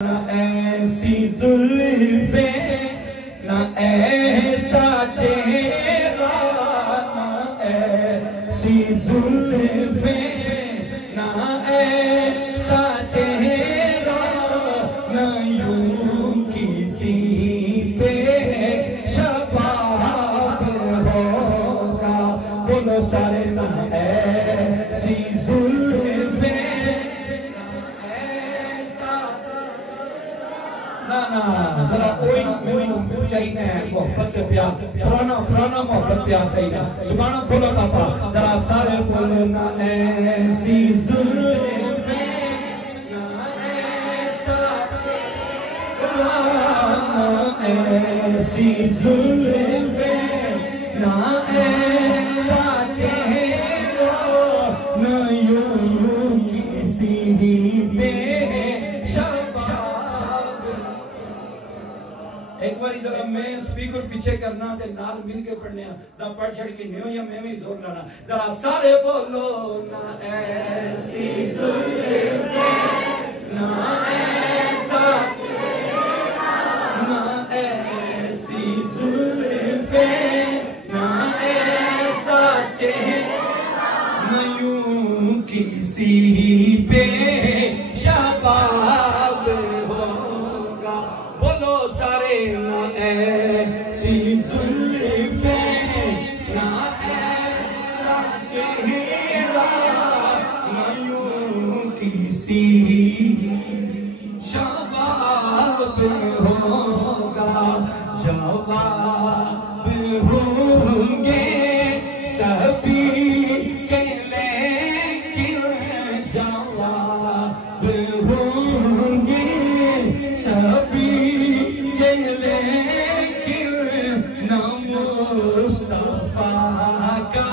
نہ ایسی زلفیں نہ ایسا چہرہ نہ ایسی زلفیں نہ ایسا چہرہ نہ یوں کسی پہ شباب ہوگا بولو سارے نہ ایسی زلفیں ذرا کوئی چاہیے محبت پیار پرانا محبت پیار چاہیے زبان کھولو پاپا ذرا سارے بولو نہ ایسی زلفیں نہ ایسا نہ ایسی زلفیں نہ ایسا چہرہ نہ یوں کسی پہ ایک باری ذرا میں سپیکر پیچھے کرنا تے نال مل کے پڑھنے نہ پڑھ چھڑ کے نیو یا میں زور لانا ذرا سارے بولو نہ ایسی زلفیں نہ ایسا نہ ایسی زلفیں نہ ایسا چہرہ نہ یوں کسی پہ شباب ہوگا بولو سارے نہ ایسی زلفیں نہ ایسا چہرہ نہ یوں کسی شباب ہوگا جواب ہوں گے سبھی کے لیکن جواب ہوں گے سبھی مصطفیٰ کا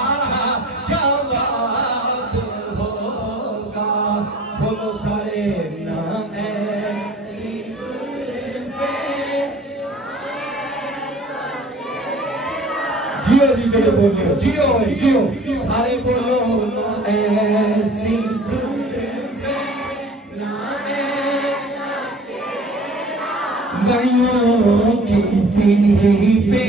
جواب ہوگا بولو سارے نہ ایسی زلفیں جیو جی جیو بولو جیو جیو سارے بولو نہ ایسی زلفیں نہ ایسا چہرہ نہ یوں کسی پہ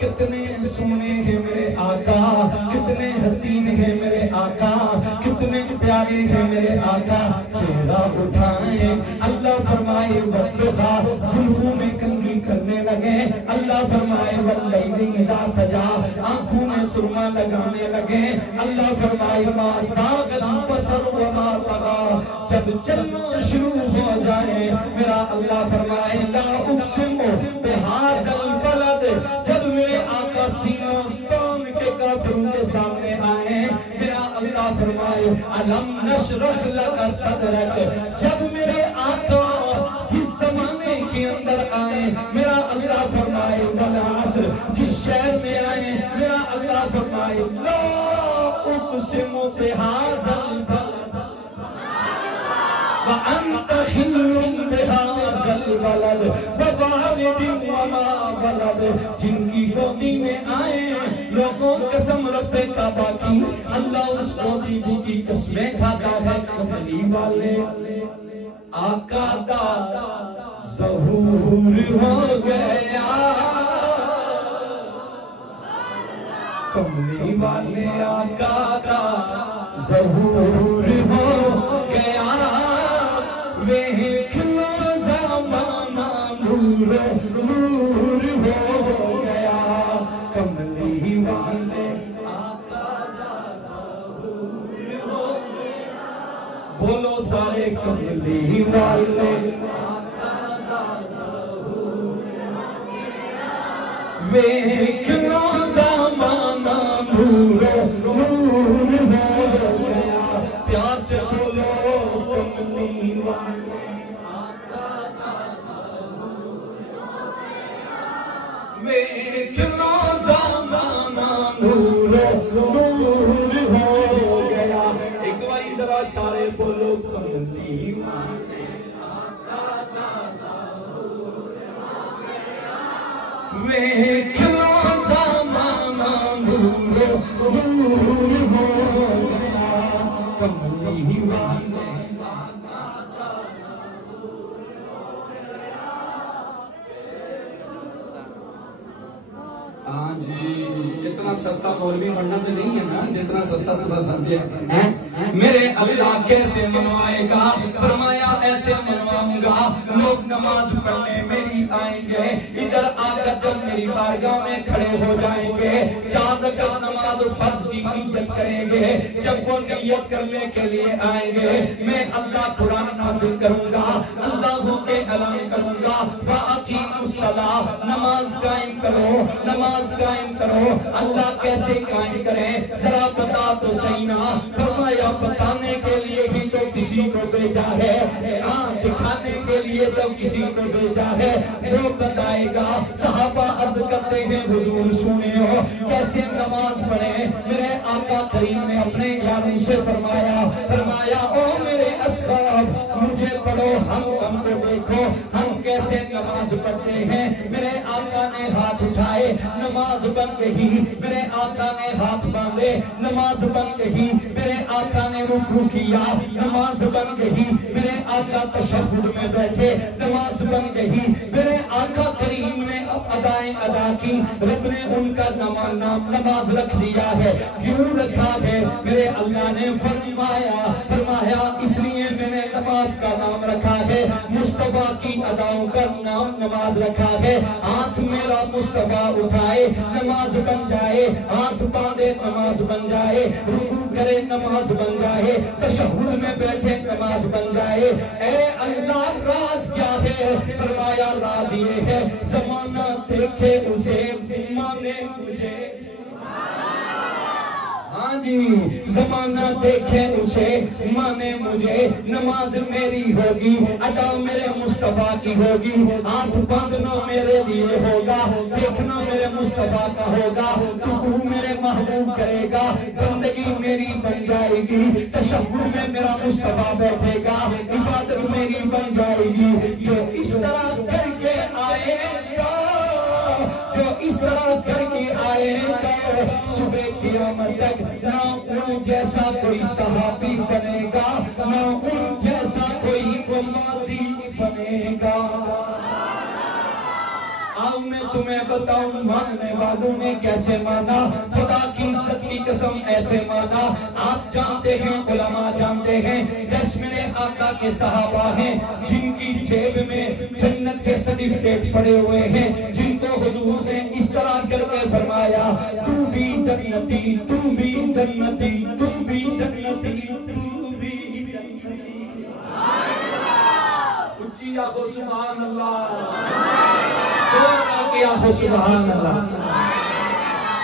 کتنے سونے ہیں میرے آقا کتنے حسین ہیں میرے آقا کتنے پیارے ہیں میرے آقا چہرہ اٹھائیں اللہ فرمائے والضحیٰ زلفوں میں کنگھی کرنے لگے اللہ فرمائے واللیل اذا سجا آنکھوں میں سرما لگانے لگے اللہ فرمائے ما زاغ البصر وما طغى جب چلنا شروع ہو جائے میرا اللہ فرمائے لا اقسم بہذا البلد جب میرے آقا سینہ تان کے کافروں کے سامنے آئے میرا اللہ فرمائے علم نشرح لک صدرک جب میرے آقا جس زمانے کے اندر آئے میرا اللہ فرمائے والعصر جس شہر میں آئے میرا اللہ فرمائے لا اقسم بہذا البلد وَأَنْتَ خِلٌّ بِهَذَا الْبَلَدِ وَوَالِدٍ وَمَا وَلَدَ جن کی گودی میں آئے لوگوں قسم رب کعبہ کی اللہ اس گودی کی قسمیں کھاتا ہے کملی والے آقا دا ظہور ہو گیا کملی والے آقا دا ظہور ہو گیا ویکھنا زمانہ نور نور ہو گیا کملی والے آقا دا ظہور ہو گیا بولو سارے کملی والے آقا دا ظہور ہو گیا ویکھنا زمانہ نور نور ہو گیا پیار سے بولو کملی والے آقا دا ظہور ہو گیا ویکھنا زمانہ نور نور ہو گیا ایک باری ذرا سارے بولو کملی والے آقا دا ظہور ہو گیا ویکھنا زمانہ نور نور ہو گیا کملی والے ہاں جی، اتنا سستا مولوی بننا تو نہیں ہے نا جتنا سستا تو سمجھے میرے اللہ کیسے منوائے گا؟ فرمایا ایسے منواؤں گا، لوگ نماز پڑھنے میری آئیں گے، ادھر آ کر جب میری بارگاہ میں کھڑے ہو جائیں گے، 4 رکعت نماز فرض کی نیت کریں گے، جب وہ نیت کرنے کے لیے آئیں گے میں اللہ قرآن نازل کروں گا، اللہ کے اعلان کروں گا، وَأَقِیمُوا الصَّلَاةَ، نماز قائم کرو، نماز قائم کرو۔ اللہ کیسے قائم کریں ذرا بتا تو صحیح نا؟ فرمایا بتانے کے لیے ہی تو کسی کو بھیجا ہے، دکھانے کے لیے تو کسی کو بھیجا ہے، وہ بتائے گا۔ صحابہ عرض کرتے ہیں حضور سنے ہو کیسے نماز پڑھیں؟ میرے آقا کریم نے اپنے یاروں سے فرمایا او میرے اصحاب مجھے پڑھو، ہم کو دیکھو ہم کیسے نماز پڑھتے ہیں۔ میرے آقا نے ہاتھ اٹھائے، نماز بن گئی، میرے آقا نے ہاتھ باندھے، نماز بن گئی، میرے آقا نے رکوع کیا، نماز بن گئی، میرے آقا تشہد میں بیٹھے، نماز بن گئی، میرے آقا کریم نے ادائیں ادا کی، رب نے ان کا نام نماز رکھ دیا ہے۔ کیوں رکھا ہے؟ میرے اللہ نے فرمایا اس لیے میں نے نماز کا نام رکھا ہے، مصطفیٰ کی اداؤں کا نام نماز رکھا ہے۔ ہاتھ میرا مصطفیٰ اٹھائے نماز بن جائے، ہاتھ باندھے نماز بن جائے، رکوع کرے نماز بن جائے، تشہد میں بیٹھے نماز بن جائے۔ اے اللہ راز کیا ہے؟ فرمایا راز یہ ہے زمانہ دیکھے اسے مانے مجھے، ہاں جی زمانہ دیکھے اسے مانے مجھے، نماز میری ہوگی، ادا میرے مصطفیٰ کی ہوگی، ہاتھ باندھنا میرے لیے ہوگا، دیکھنا میرے مصطفیٰ کا ہوگا، رکوع میرے محبوب کرے گا، بندگی میری بن جائے گی، تشہد میں میرا مصطفیٰ بیٹھے گا، عبادت میری بن جائے گی۔ جو اس طرح کر کے آئے گا، جو اس طرح کر کے آئے گا، صبح قیامت تک نہ ان جیسا کوئی صحابی بنے گا، نہ ان جیسا کوئی نمازی بنے گا۔ آؤ میں تمہیں بتاؤں ماننے والوں نے کیسے مانا، خدا کی عزت کی قسم ایسے مانا۔ آپ جانتے ہیں، علماء جانتے ہیں، 10 میرے آقا کے صحابہ ہیں جن کی جیب میں جنت کے سرٹیفکیٹ پڑے ہوئے ہیں، جن کو حضور نے اس طرح کر کے فرمایا تو بھی جنتی، تو بھی جنتی، تو بھی جنتی، تو بھی جنتی۔ اچھی آخو سبحان اللہ، سبحان اللہ۔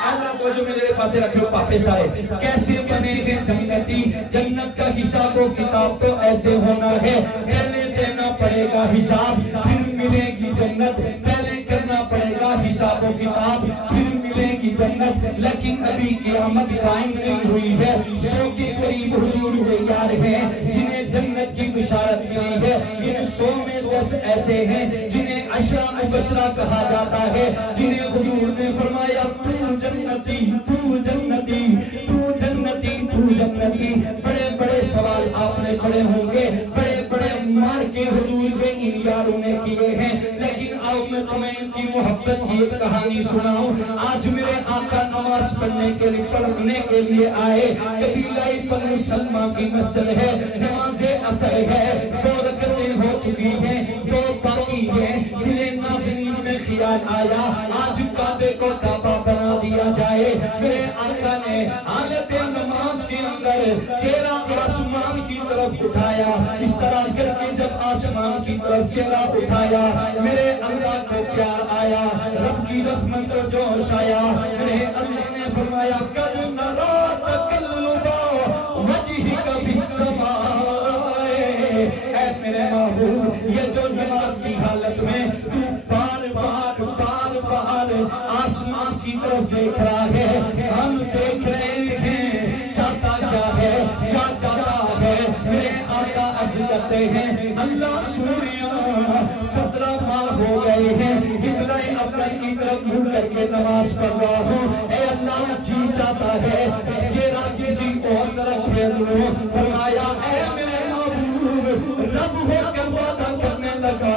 حضرت وجہ میں میرے پاسے رکھے ہو پاپے سارے، کیسے بنے ہیں جنتی؟ جنت کا حساب و کتاب تو ایسے ہونا ہے، پہلے دینا پڑے گا حساب پھر ملے گی جنت، پہلے کرنا پڑے گا حساب و کتاب پھر ملے گی جنت۔ لیکن ابھی قیامت قائم نہیں ہوئی ہے، 100 کے قریب حضور تیار ہیں جنہیں جنت کی بشارت ملی ہے۔ ان 100 میں 10 ایسے ہیں جنہیں عشرہ مبشرہ کہا جاتا ہے، جنہیں حضور نے فرمایا تو جنتی، تو جنتی، تو جنتی، تو جنتی۔ بڑے بڑے سوال آپ نے کھڑے ہوں گے، بڑے بڑے مار کے حضور کے ان یاروں نے کیے ہیں، لیکن آؤ میں تمہیں ان کی محبت کی ایک کہانی سناؤں۔ آج میرے آقا نماز پڑھنے کے لیے آئے، قبیلہ بنو سلمہ کی مسجد ہے، نماز عصر ہے، 2 رکعتیں ہو چکی ہیں، 2 باقی ہیں۔ دل ناظرین میں خیال آیا آج کعبے کو کعبہ بنا دیا جائے۔ میرے آقا نے حالت نماز کے اندر چہرہ آسمان کی طرف اٹھایا، اس طرح کر کے جب آسمان کی طرف چہرہ اٹھایا میرے اللہ کو پیار آیا، رب کی رحمت کو جوش آیا۔ میرے اللہ نے فرمایا قد نرا تقلب وجہک فی السماء، اے میرے محبوب یہ جو نماز کی حالت میں تو بار بار آسمان کی طرف دیکھ رہا ہے، ہم دیکھ رہے ہیں، چاہتا کیا ہے، کیا چاہتا ہے؟ میرے آقا عرض کرتے ہیں اللہ سوریا 17 ماہ ہو گئے ہیں قبلہ اول کی طرف منہ کر کے نماز پڑھ رہا ہوں، اے اللہ جی چاہتا ہے چہرہ کسی اور طرف پھیر لوں۔ فرمایا اے میرے محبوب رب ہو کر وعدہ کرنے لگا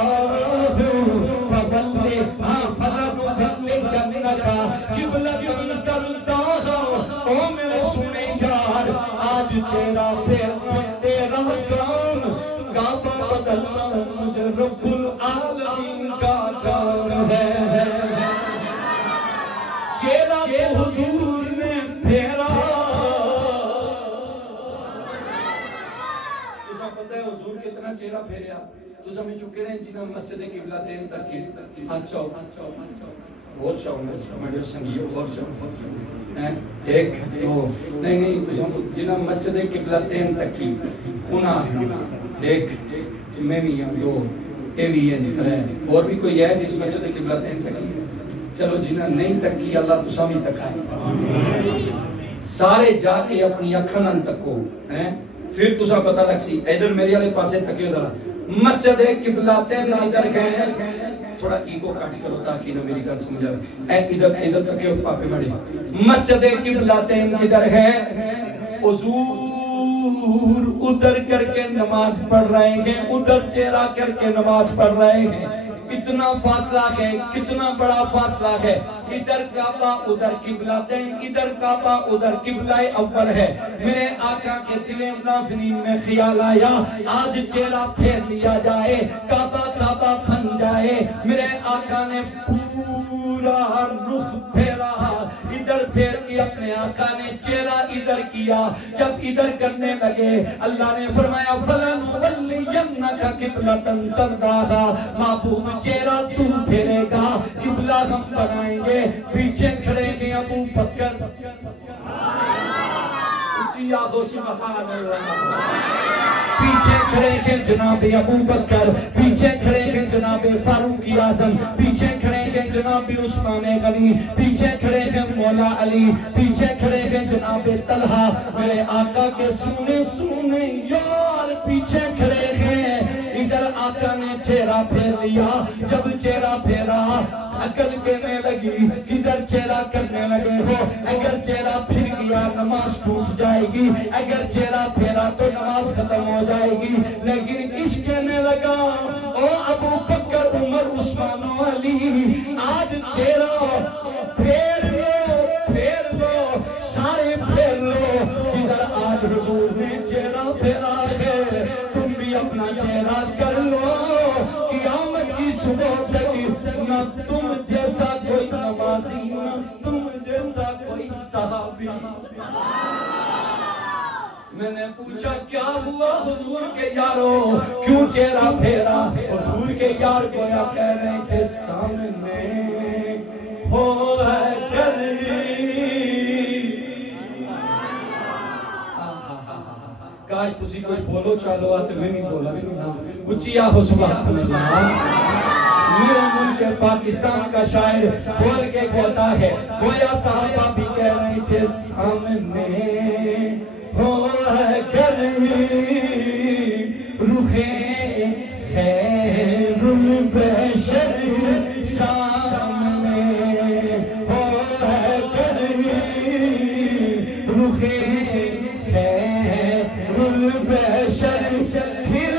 کہ رب العالمین کا کام ہے۔ چہرہ تو حضور نے پھیرا، تسا پتہ ہے حضور کتنا چہرہ پھیریا؟ تسا میں چکے رہے جنہاں مسجد قبلتین تک کی اچھا بہت شاؤ میں سنگیو بہت شاؤ ایک دو نہیں تسا جنہاں مسجد قبلتین تک کی انہاں ایک میں بھی ہوں دو اے بھی ہے نہیں اور بھی کوئی ہے جس مسجد قبلتین تک کی؟ چلو جنہاں نہیں تک کی اللہ تسا بھی تکھائے، سارے جا کے اپنی اکھنن تکو پھر تسا پتہ لگ سی ادھر میرے والے پاسے تکیو ذرا مسجد قبلتین ادھر گئے، تھوڑا ایگو کاٹ کرو تاکہ نہ میری گل سمجھ آئے، ادھر تکیو پاپے مڑے مسجد قبلتین کدھر ہے؟ حضور ادھر کر کے نماز پڑھ رہے ہیں، ادھر چہرہ کر کے نماز پڑھ رہے ہیں، اتنا فاصلہ ہے، کتنا بڑا فاصلہ ہے، ادھر کعبہ ادھر قبلتین، ادھر کعبہ ادھر قبلہ اول ہے۔ میرے آقا کے دل ناظرین میں خیال آیا آج چہرہ پھیر لیا جائے، کعبہ بن جائے۔ میرے آقا نے پورا رخ پھیرا، ادھر پھیر کے اپنے آقا نے چہرہ ادھر کیا، جب ادھر کرنے لگے اللہ نے فرمایا فَلَنُوَلِّيَنَّكَ قِبْلَةً تَرْضَاهَا، محبوب چہرہ تو پھیرے گا، قبلہ ہم بنائیں گے۔ پیچھے کھڑے ہیں ابو بکر، اچھی آہو سبحان اللہ، پیچھے کھڑے ہیں جناب ابو بکر، پیچھے کھڑے ہیں جناب فاروق اعظم، پیچھے کھڑے ہیں جناب عثمان غنی، پیچھے کھڑے ہیں مولا علی، پیچھے کھڑے ہیں جناب طلحہ، میرے آقا کے سونے یار پیچھے کھڑے ہیں۔ ادھر آقا نے چہرہ پھیر لیا، جب چہرہ پھیرا عقل کہنے لگی کدھر چہرہ کرنے لگے ہو، اگر چہرہ پھر گیا نماز ٹوٹ جائے گی، اگر چہرہ پھیرا تو نماز ختم ہو جائے گی، لیکن عشق کہنے لگا او ابو بکر عمر عثمان و علی آج چہرہ پھیر لو سارے پھیر لو، جدھر آج حضور نے چہرہ پھیرا ہے تم بھی اپنا چہرہ کر لو، قیامت کی صبح تک نہ تم جیسا کوئی نمازی نہ تم جیسا کوئی صحابی۔ میں نے پوچھا کیا ہوا حضور کے یاروں کیوں چہرہ پھیرا؟ حضور کے یار گویا کہہ رہے تھے سامنے ہو ہے گلی، کاش تسی کوئی بولو چالو آتے میں نہیں بولا چلنا اچھی آہو سبحان اللہ۔ میرے ملک پاکستان کا شاعر بول کے کہتا ہے گویا صحابہ بھی کہہ رہے تھے سامنے ہو ہے گلی، رخیں خیر البشر سامنے ہو ہے گلی، رخیں خیر البشر پھر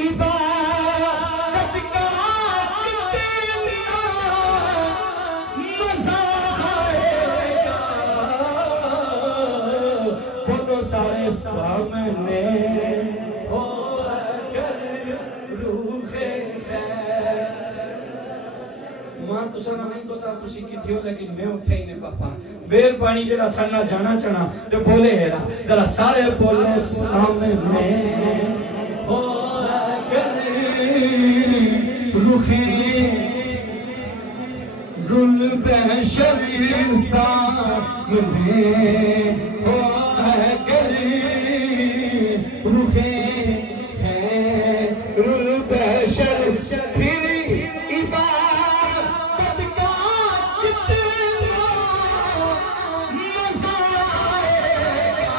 عبادت کا کتنا مزہ آئے گا، بولو سارے سامنے ہو اگر روح خیر۔ ماں تسا نہیں پتا تسی کی تھی ہو لیکن میں اٹھے ہی نہیں پاپا بیر پانی جڑا سننا جانا چنا تو بولے ہیرا ذرا سارے بولو سامنے ہو اگر روح گل بشر سامنے ہو اگر روح خیر البشر پھر عبادت کا کتنا مزہ آئے گا۔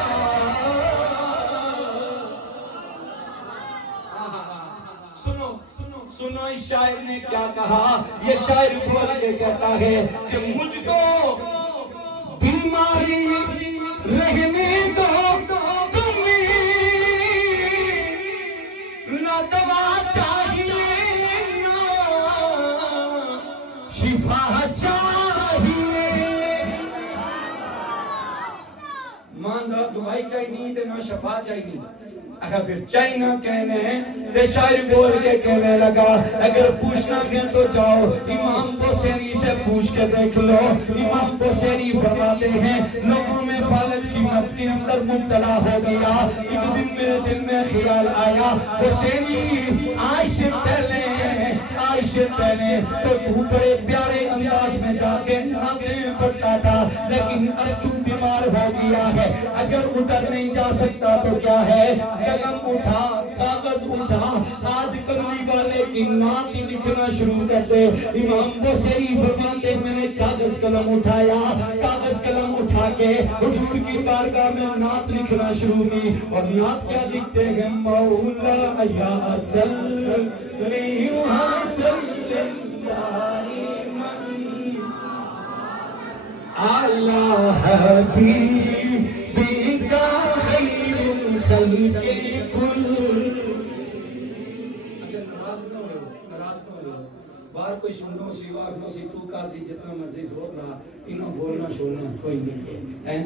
سنو اس شاعر نے کیا کہا، یہ شاعر بول کے کہتا ہے کہ مجھ کو بیماری رہنے دو نہ دوا چاہیے نہ شفا چاہیے، ماں نہ دوائی چاہیے نہ شفا چاہیے، اگر پھر چائنا کہنے تے شاعر بول کے کہنے لگا اگر پوچھنا ہے تو جاؤ امام بوسیری سے پوچھ کے دیکھ لو. امام بوسیری فرماتے ہیں لوگوں میں فالج کی مرض کے اندر مبتلا ہو گیا. ایک دن میرے دل میں خیال آیا بوسیری آج سے پہلے تو بڑے پیارے انداز میں جا کے نعتیں پڑھتا تھا لیکن اب تو بیمار ہو گیا ہے. اگر ادھر نہیں جا سکتا تو کیا ہے قلم اٹھا کاغذ اٹھا آج کملی والے کی نعت لکھنا شروع کر دے. امام بوسیری فرماتے میں نے کاغذ قلم اٹھایا. کاغذ قلم اٹھا کے حضور کی بارگاہ میں نعت لکھنا شروع کی. اور نعت کیا لکھتے ہیں مولا یا صلی وسلم علی حبیبک خیر الخلق کل. اچھا ناراض نہ ہو بار کوئی سنو سی وار کو سی تو قادری جتنا مرضی زور رہا انہوں بولنا شولنا کوئی نہیں ہے.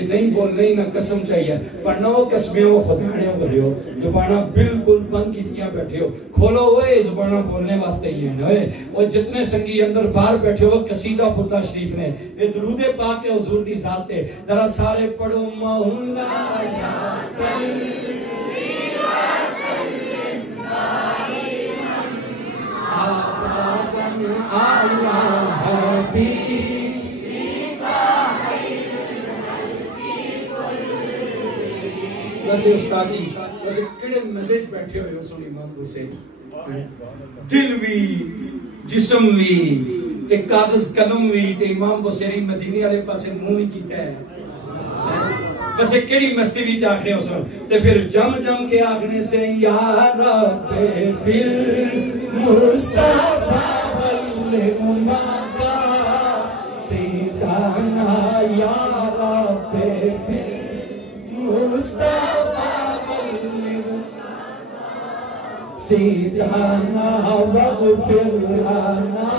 نہیں بولنے ہی نہ قسم چاہیے پڑھنا وہ قسمیں وہ خدانے ہو گئے ہو زبانہ بالکل بند کیتیاں بیٹھے ہو کھولو ہوئے زبانہ بولنے واسطے ہی ہیں. اور جتنے سنگی اندر باہر بیٹھے ہو قصیدہ پڑھتا شریف نے یہ درود پاک کے حضور کی ذات تے ذرا سارے پڑھو مولا یا صلی اللہ حبیب ویسے استاد جی ویسے کڑے میسج بیٹھے ہوئے ہو سونی امام حسین دل بھی جسم بھی تے کاغذ قلم بھی تے امام بوسیری مدینے والے پاسے منہ نہیں کیتا ہے. ویسے کیڑی مستی بھی چاہنے ہو سن تے پھر جم کے آخنے سے یا رب بالمصطفیٰ والامہ سیدنا یا رب بالمصطفیٰ والامہ سیدنا واغفر لنا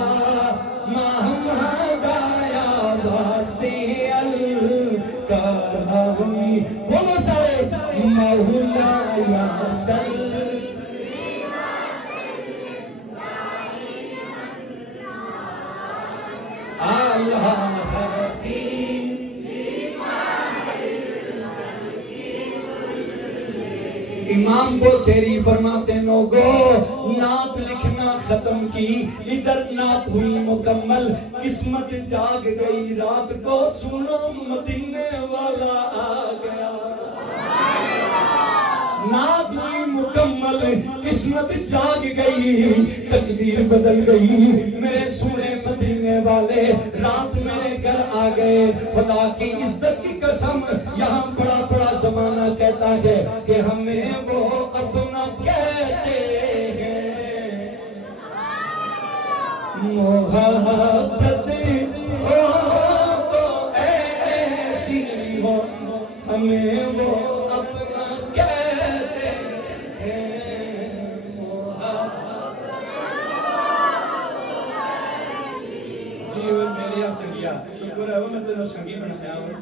محمد یا واسع الکرم. بولو سارے مولا یا صلی امام بوسیری فرماتے لوگو نعت لکھنا ختم کی ادھر نعت ہوئی مکمل قسمت جاگ گئی رات کو سنو مدینے والا آ گیا. نعت ہوئی مکمل قسمت جاگ گئی تقدیر بدل گئی میرے سونے مدینے والے رات میرے گھر آ گئے. خدا کی عزت کی قسم یہاں بڑا زمانہ کہتا ہے کہ ہمیں وہ اپنا کہتے ہیں محبت ہو تو ایسی ہو ہمیں وہ اپنا کہتے ہیں محبت. جی میرے یہاں سنگیا شکر ہے وہ میں تینوں سنگی بنایا ہوں.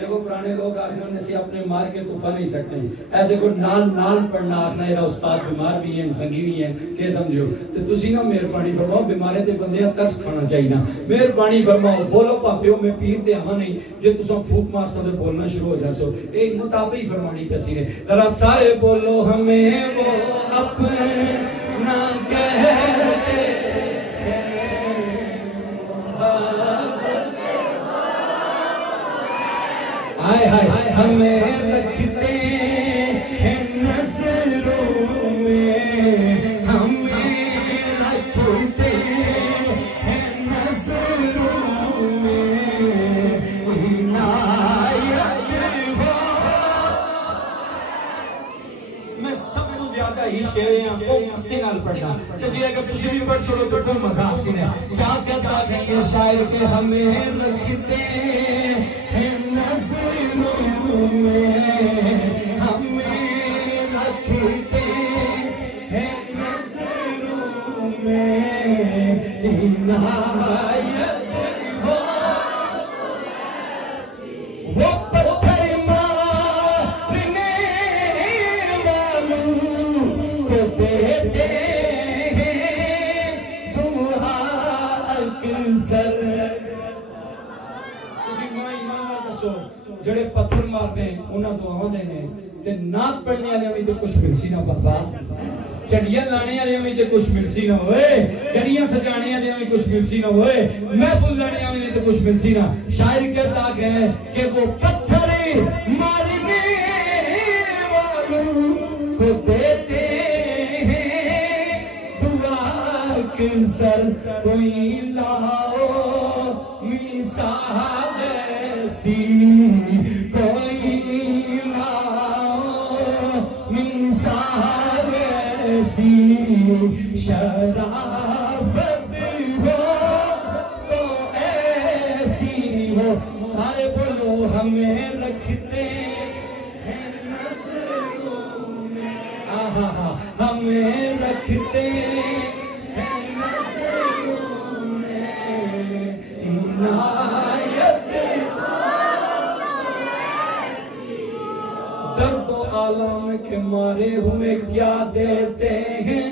دیکھو پرانے لوگ آخر نے سے اپنے مار کے تو پا نہیں سکتے اے دیکھو نال پڑھنا آخنا ایرا استاد بیمار بھی ہیں سنگی بھی ہیں کہ سمجھو تو تسی نا مہربانی فرماؤ بیمارے تے بندیاں ترس کھانا چاہیے نا مہربانی فرماؤ بولو پاپیو میں پیر دے ہاں نہیں جو تساں پھوک مار سکتے بولنا شروع ہو جا سو ایک مطابقی فرمانی پیسی نے ذرا سارے بولو ہمیں وہ اپنا کہتے ہائے ہائے ہمیں رکھتے ہیں نظروں میں ہمیں رکھتے ہیں نظروں میں عنایت ہو. میں سب کو زیادہ ہی شیریاں کو مستی نال پڑھنا جی اگر تجھے بھی پڑھ چھوڑو تو کوئی مزہ حسین ہے. کیا کہتا ہے یہ شاعر کہ ہمیں رکھتے ہیں نظروں میں ہمیں رکھتے ہیں نظروں میں عنایت ہو. وہ پتھر مارنے دیتے ہیں دعا اکثر. جڑے پتھر مارتے ہیں انہاں دعاؤں دے نے تے نعت پڑھنے والے بھی تے کچھ ملسی نہ پتا چڑیاں لانے والے بھی تے کچھ ملسی نہ ہوئے گڑیاں سجانے والے بھی کچھ ملسی نہ ہوئے محفل لانے والے تے کچھ ملسی نہ. شاعر کہتا ہے کہ وہ پتھر مارنے والوں کو دیتے ہیں دعا اکثر. کوئی لاؤ مثال ایسی کوئی لاؤ مثال ایسی شرافت ہو تو ایسی ہو. سارے بولو ہمیں رکھتے ہیں نظروں میں ہمیں رکھتے ہیں نظروں میں عنایت. درد و عالم کے مارے ہوئے کیا دیتے ہیں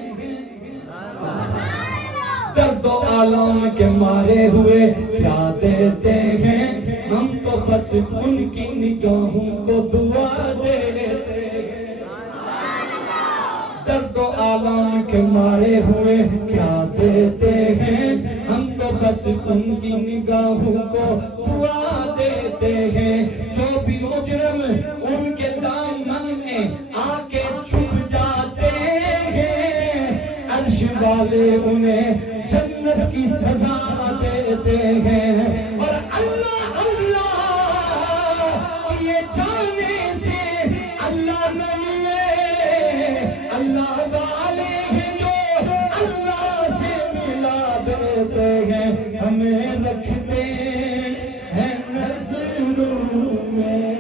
درد و عالم کے مارے ہوئے کیا دیتے ہیں. ہم تو بس ان کی نگاہوں کو دعا دیتے ہیں. درد و عالم کے مارے ہوئے کیا دیتے ہیں. ہم تو بس ان کی نگاہوں کو دعا دیتے ہیں. جو بھی مجرم ان کے دامن میں آ کے چھپ جاتے ہیں عرش والے انہیں جنت کی سزا دیتے ہیں. اور اللہ اللہ کیے جانے سے اللہ نہ ملے. اللہ والے ہیں جو اللہ سے ملا دیتے ہیں. ہمیں رکھتے ہیں نظروں میں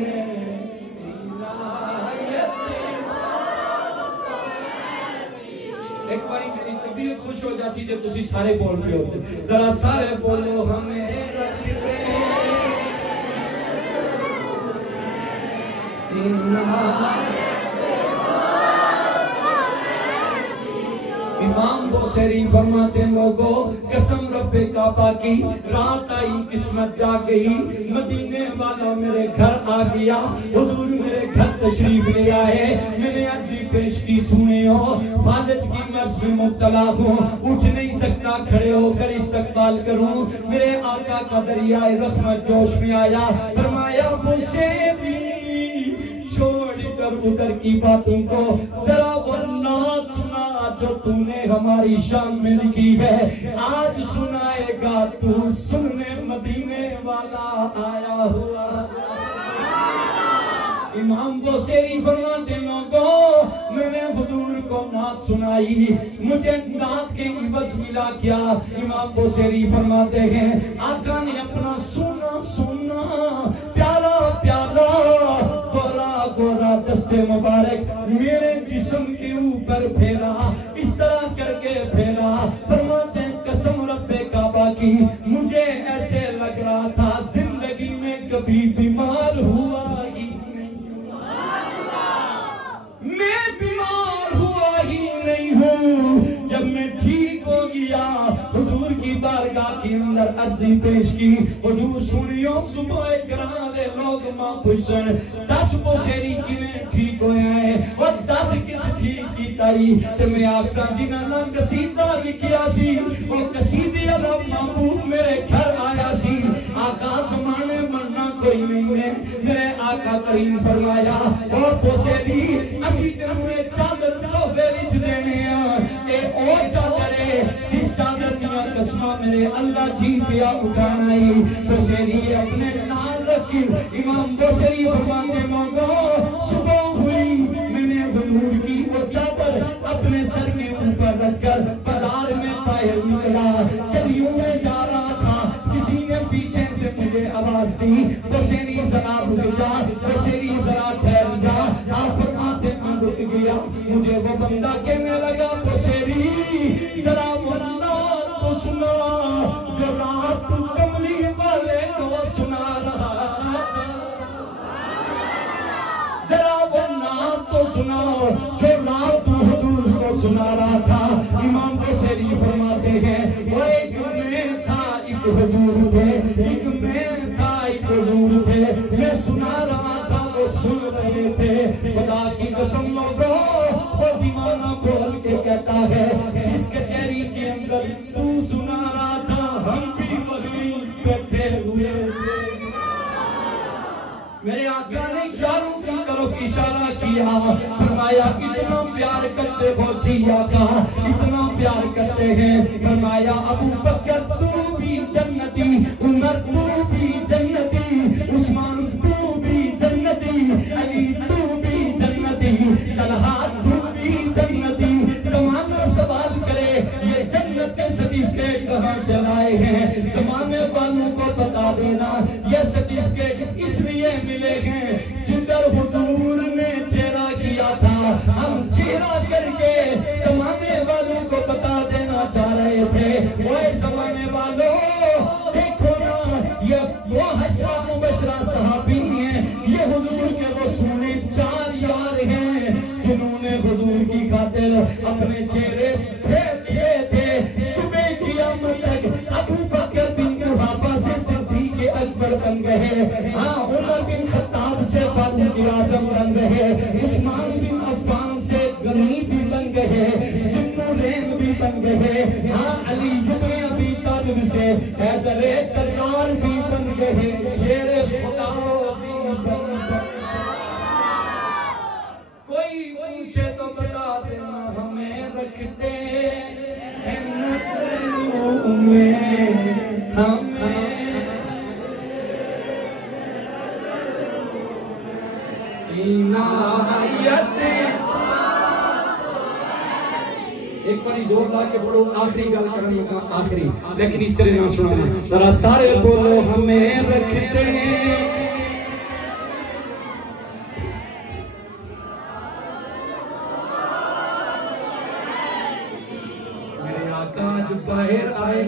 ایک باری میری طبیعت خوش ہو جاسی جب تسی سارے بول پہ ہوتے ذرا سارے بولو ہمیں رکھتے امام بوسیری فرماتے لوگوں قسم رب کعبہ کی رات آئی قسمت جا گئی مدینے والا میرے گھر آ گیا حضور میرے گھر تشریف لے آئے میں نے عرضی پیش کی سنے ہو فالج کی مرض میں مبتلا ہوں اٹھ نہیں سکتا کھڑے ہو کر استقبال کروں میرے آقا کا دریائے رحمت جوش میں آیا فرمایا بوسیری چھوڑ کر ادھر کی باتوں کو ذرا وہ نعت سنا جو تو نے ہماری شان میں لکھی ہے آج سنائے گا تو سننے مدینے والا آیا ہوا. امام بوسیری فرماتے لوگوں میں نے حضور کو نعت سنائی مجھے نعت کے عوض ملا کیا. امام بوسیری فرماتے ہیں آقا نے اپنا سونا سونا پیارا پیارا گورا گورا دست مبارک میرے جسم کے اوپر پھیرا اس طرح کر کے پھیرا. فرماتے ہیں قسم رب کعبہ کی مجھے ایسے لگ رہا تھا زندگی میں کبھی بیمار ہوا ہی میں بیمار ہوا ہی نہیں ہوں. جب میں ٹھیک ہو گیا حضور کی بارگاہ کے اندر عرضی پیش کی حضور سنیو صبح گرانے لوگ ماں پوچھن 10 بوسیری کیویں ٹھیک ہوئے ہیں اور 10 کس ٹھیک کی تائی تے میں آکساں جنہاں نہ قصیدہ لکھیا سی وہ قصیدے اللہ محبوب میرے گھر آیا سی. آقا زمانے مرنا کوئی نہیں ہے میرے آقا کریم فرمایا اور بوسیری اسی طرف میں چادر تحفے وچ دینے اے او چادر ہے جس چادر دیا قسمہ میرے اللہ جی پیا اٹھانا ہی بوسیری اپنے نال رکھی. امام بوسیری فرماتے لوگوں صبح ہوئی میں نے حضور کی وہ چادر اپنے سر کے اوپر رکھ کر بازار میں باہر نکلا گلیوں میں جا رہا تھا کسی نے پیچھے سے مجھے آواز دی بوسیری ذرا رک جا بوسیری ذرا ٹھہر جا. آپ فرماتے میں رک گیا مجھے وہ بندہ کہنے لگا بوسیری ذرا وہ نعت تو سنا جو رات کملی والے کو سنا رہا تھا ذرا وہ سنا رہا تھا. امام بصری فرماتے ہیں وہ ایک میں تھا ایک حضور تھے, ایک میں تھا ایک حضور تھے, میں سنا رہا تھا وہ سن رہے تھے. خدا کی قسم لوگوں وہ دیوانہ بول کے کہتا ہے جس کچہری کے اندر تو سنا رہا تھا ہم بھی وہیں بیٹھے ہوئے تھے. میرے آقا نے یاروں کی طرف اشارہ کیا, فرمایا اتنا پیار کرتے ہو جی آقا, اتنا پیار کرتے ہیں. فرمایا ابو بکر تو بھی جنتی, عمر تو بھی جنتی, عثمان تو بھی جنتی, علی تو بھی جنتی, طلحہ تو بھی جنتی. زمانہ سوال کرے یہ جنت کے سرٹیفکیٹ کہاں سے لائے ہیں, زمانے والوں کو بتا دینا یہ سرٹیفکیٹ اس لیے ملے ہیں جدھر حضور نے چہرہ کیا تھا. ہم چہرہ کر کے زمانے والوں کو بتا دینا چاہ رہے تھے وہ زمانے والوں دیکھو نا یہ وہ حشرہ مبشرہ صحابی ہیں, یہ حضور کے وہ سونے 4 یار ہیں جنہوں نے حضور کی خاطر اپنے چہرے پھیر دیے تھے. صبح قیامت تک ابو بکر بن قحافہ سے صدیق اکبر بن گئے, عمر بن خطاب سے فاروق اعظم بن گئے, عثمان بن عفان سے غنی بھی بن گئے, ذوالنورین بھی بن گئے, علی بن ابی طالب سے حیدر کرار بھی بن گئے, شیر خدا بھی بن گئے. کوئی پوچھے تو بتا دینا ہمیں رکھتے ہیں نظروں میں, ہمیں عنایت. ایک باری زور لا کے پڑھو, آخری گل کرنے لگا, آخری لیکن اس طرح نہ سنانا, ذرا سارے بولو ہمیں رکھتے ہیں. میرے آقا آج باہر آئے,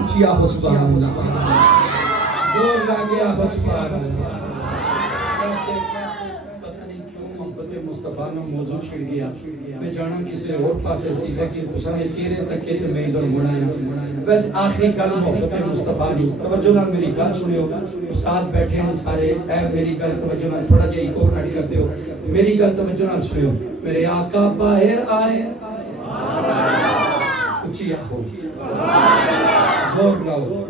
اچھی آفس سبحان اللہ, زور لا کے آفس سبحان اللہ. پتہ نہیں کیوں محبت مصطفیٰ نے موضوع چھڑ گیا, میں جانا کسی اور پاسے سی لیکن حسن چہرے تک کے میں ادھر مڑایا. بس آخری گل محبت مصطفیٰ نے, توجہ نال میری گل سنیو, استاد بیٹھے ہیں سارے, اے میری گل توجہ نال تھوڑا جہا ایک اور ایڈ کر دیو, میری گل توجہ نال سنیو. میرے آقا باہر آئے, اچھی آہو, زور لاؤ.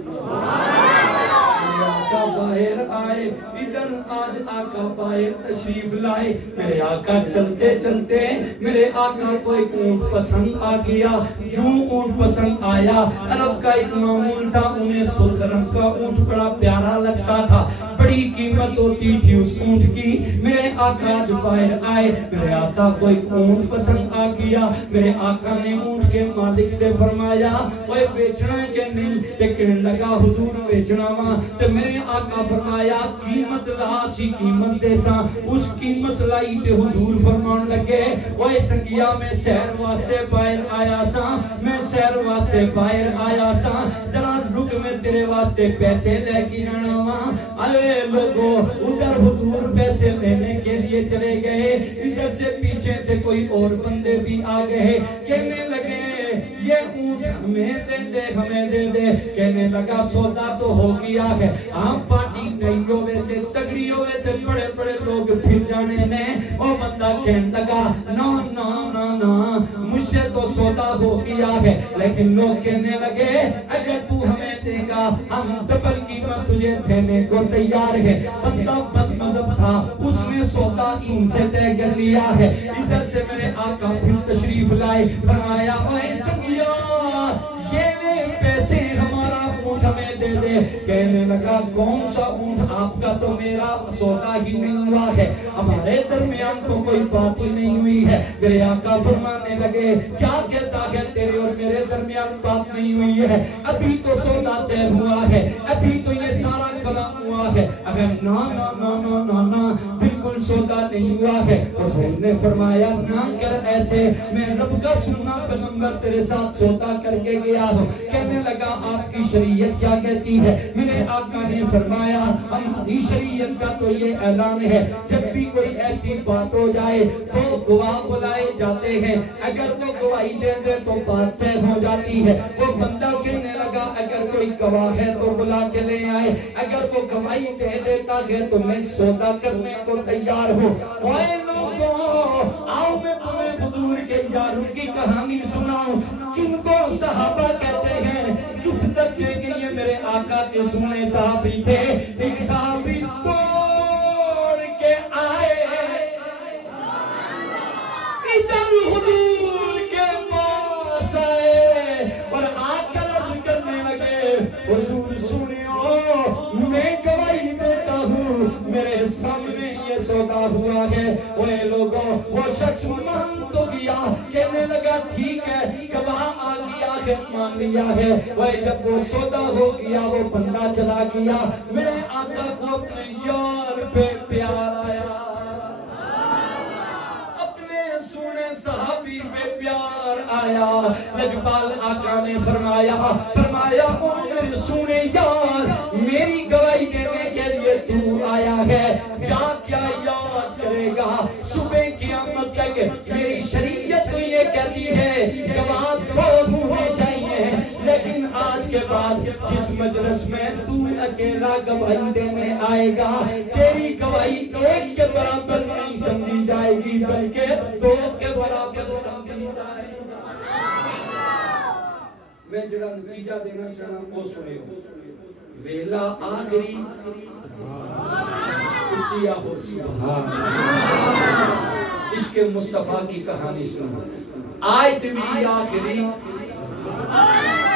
آقا باہر آئے, ادھر آج آقا باہر تشریف لائے. میرے آقا چلتے چلتے میرے آقا کو ایک اونٹ پسند آ گیا. جو اونٹ پسند آیا, عرب کا ایک معمول تھا, انہیں سرخ رنگ کا اونٹ بڑا پیارا لگتا تھا, بڑی قیمت ہوتی تھی اس اونٹ کی. میرے آقا آج باہر آئے, میرے آقا کو ایک اونٹ پسند آ گیا. میرے آقا نے اونٹ کے مالک سے فرمایا اوے بیچنا ہے کہ نہیں, تے کہنے لگا حضور بیچنا وا. تے میرے آقا فرمایا قیمت لا سی قیمت دے سا, اس قیمت لائی تے حضور فرمان لگے اوے سنگیا میں سیر واسطے باہر آیا سا, میں سیر واسطے باہر آیا سا, ذرا رک میں تیرے واسطے پیسے لے کے آنا وا. ارے لوگوں ادھر حضور پیسے لینے کے لیے چلے گئے, ادھر سے پیچھے سے کوئی اور بندے بھی آ گئے, کہنے لگے یہ اونٹ ہمیں دے دے, ہمیں دے دے. کہنے لگا سودا تو ہو گیا ہے, آپ پارٹی نہیں ہوئے تھے, تگڑی ہوئے تھے, بڑے بڑے لوگ پھر جانے نے. وہ بندہ کہنے لگا نا نا نا نا مجھ سے تو سودا ہو گیا ہے. لیکن لوگ کہنے لگے اگر تو ہمیں دے گا ہم ڈبل قیمت تجھے دینے کو تیار ہے. بندہ بد مذہب تھا, اس نے سودا ان سے طے کر لیا ہے. ادھر سے میرے آقا پھر تشریف لائے, فرمایا اے سنگیا یہ لے پیسے, ہمارا اونٹ ہمیں دے دے. کہنے لگا کون سا اونٹ, آپ کا تو میرا سودا ہی نہیں ہوا ہے, ہمارے درمیان تو کوئی بات ہی نہیں ہوئی ہے. میرے آقا فرمانے لگے کیا کہتا ہے تیرے اور میرے درمیان بات نہیں ہوئی ہے, ابھی تو سودا طے ہوا ہے, ابھی تو یہ سارا فلاں ہوا ہے، اگر نا نا نا نا نا نا بالکل سودا نہیں ہوا ہے، حضور نے فرمایا نہ کر ایسے، میں رب کا سننا پیغمبر تیرے ساتھ سودا کر کے گیا ہوں۔ کہنے لگا آپ کی شریعت کیا کہتی ہے؟ میرے آقا نے فرمایا ہماری شریعت کا تو یہ اعلان ہے جب بھی کوئی ایسی بات ہو جائے تو گواہ بلائے جاتے ہیں، اگر وہ گواہی دے دے تو بات طے ہو جاتی ہے۔ وہ بندہ کہنے لگا اگر کوئی گواہ ہے تو بلا کے لے آئے، اگر وہ گواہی دے دیتا ہے تو میں سودا کرنے کو تیار ہوں۔ اوے لوگوں، آؤ میں تمہیں حضور کے یاروں کی کہانی سناؤں، کن کو صحابہ کہتے ہیں، کس درجے کے یہ میرے آقا کے سنے صحابی تھے۔ ایک صحابی توڑ کے آئے ادھر حضور کے پاس آئے اور آ کر عرض کرنے لگے حضور سنیو، میں گواہی دیتا ہوں میرے سامنے یہ سودا ہوا ہے۔ اوے لوگوں، وہ شخص مان تو گیا، کہنے لگا ٹھیک ہے گواہ آ گیا ہے، مان لیا ہے۔ وہ جب وہ سودا ہو گیا وہ بندہ چلا گیا، میرے آقا کو اپنے یار پہ پیار آیا، سونے صحابی پہ پیار آیا۔ لجپال آقا نے فرمایا او میرے سونے یار، میری گواہی دینے کے لیے تو آیا ہے، جا کیا یاد کرے گا؟ صبح قیامت تک میری شریعت تو یہ کہتی ہے گواہ دو ہونے چاہیے، لیکن آج کے بعد جس مجلس میں تو اکیلا گواہی دینے آئے گا، تیری گواہی ایک کے برابر نہیں سمجھی جائے گی بلکہ دو کے برابر سمجھی جائے گی۔ میں جڑا نتیجہ دینا چاہنا وہ سنے ہو، ویلا آخری اچیا ہو سبحان، عشق مصطفیٰ کی کہانی سنو، آیت بھی آخری۔